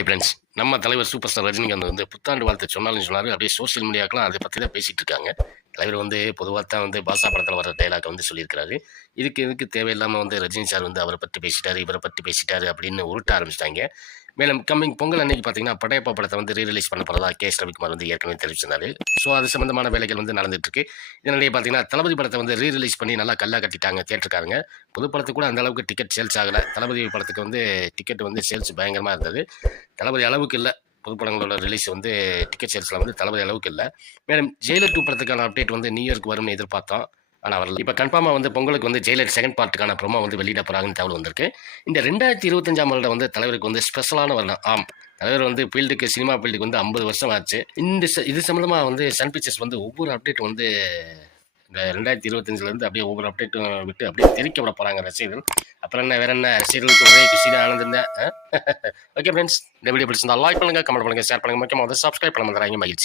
Hi friends நம்ம தலைவர் super star Rajinikanth வந்து புத்தாண்டு வாழ்த்து சொன்னாலும் சொன்னார். அப்படியே சோஷியல் மீடியாக்கெலாம் அதை பற்றி தான் பேசிகிட்டு இருக்காங்க. தலைவர் வந்து பொதுவாக தான் வந்து பாசா படத்தில் வர டைலாக் வந்து சொல்லியிருக்கிறாரு. இதுக்கு இதுக்கு தேவையில்லாமல் வந்து ரஜினி சார் வந்து அவரை பற்றி பேசிட்டாரு இவரை பற்றி பேசிட்டாரு அப்படின்னு உருட்ட ஆரம்பிச்சிட்டாங்க. மேலும் கம்மிங் பொங்கல் அன்னைக்கு பார்த்தீங்கன்னா படையப்பா படத்தை வந்து ரீ ரிலீஸ் பண்ண போகிறதா கே. எஸ் ரவிக்குமார் வந்து ஏற்கனவே தெரிவிச்சிருந்தாரு. ஸோ அது சம்மந்தமான வேலைகள் வந்து நடந்துட்டுருக்கு. இதனிடையே பார்த்தீங்கன்னா தளபதி படத்தை வந்து ரீ ரிலீஸ் பண்ணி நல்லா கல்லாக கட்டிட்டாங்க தேட்டருக்காரங்க புது படத்துக்கு கூட அந்த அளவுக்கு டிக்கெட் சேல்ஸ் ஆகலை. தளபதி படத்துக்கு வந்து டிக்கெட் வந்து சேல்ஸ் பயங்கரமாக இருந்தது. தளபதி அளவுக்கு இல்லை. புதுப்படங்களோட ரிலீஸ் வந்து டிக்கெட் சேல்ஸில் வந்து தளபதி அளவுக்கு இல்லை. மேடம் ஜெயிலர் டூ படத்துக்கான அப்டேட் வந்து நியூ இயர்க்கு வரும்னு எதிர்பார்த்தோம். ஆனால் வரல. இப்போ கன்ஃபார்மாக வந்து பொங்கலுக்கு வந்து ஜெயிலர் செகண்ட் பார்ட்டுக்கான ப்ரோமோ வந்து வெளியிட போகிறாங்கன்னு தகவல் வந்திருக்கு. இந்த ரெண்டாயிரத்தி இருபத்தஞ்சாம் வருடம் வந்து தலைவருக்கு வந்து ஸ்பெஷலான வருடம். ஆம். தலைவர் வந்து ஃபீல்டுக்கு சினிமா ஃபீல்டுக்கு வந்து ஐம்பது வருஷம் ஆச்சு. இந்த ச- இது சம்மந்தமாக வந்து சன் பிக்சர்ஸ் வந்து ஒவ்வொரு அப்டேட் வந்து இந்த ரெண்டாயிரத்தி இருபத்தஞ்சிலேருந்து அப்படியே ஒவ்வொரு அப்டேட்டும் விட்டு அப்படியே தெரிக்க விட போகிறாங்க ரசிகர்கள். அப்புறம் என்ன வேற என்ன? ரசிகர்களுக்கு ஒரே குஷி தான் ஆனந்தம் தான் ஓகே ஃப்ரெண்ட்ஸ் இந்த வீடியோ பிடிச்சிருந்தா லைக் பண்ணுங்கள் கமெண்ட் பண்ணுங்கள் ஷேர் பண்ணுங்கள் முக்கியமாக வந்து சப்ஸ்கிரைப் பண்ண மாதிரி மகிழ்ச்சி.